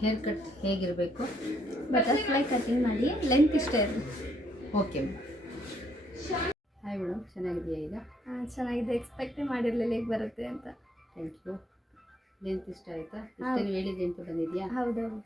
Hair cut ಹೇಗಿರಬೇಕು? Butterfly cutting ಮಾಡಿ, length ಇಷ್ಟ ಇರಲಿ. Okay madam. ಹಾಯ್ ಮೇಡಮ್, ಚೆನ್ನಾಗಿದೆಯಾ ಈಗ? ಚೆನ್ನಾಗಿದೆ. ಎಕ್ಸ್ಪೆಕ್ಟೇ ಮಾಡಿರಲಿಲ್ಲ ಈಗ ಬರುತ್ತೆ ಅಂತ. Thank you. ಲೆಂತ್ ಇಷ್ಟ ಆಯಿತಾ? ಇಷ್ಟೇನು ಹೇಳಿದೆ ಅಂತ ಬಂದಿದೆಯಾ? ಹೌದೌದು.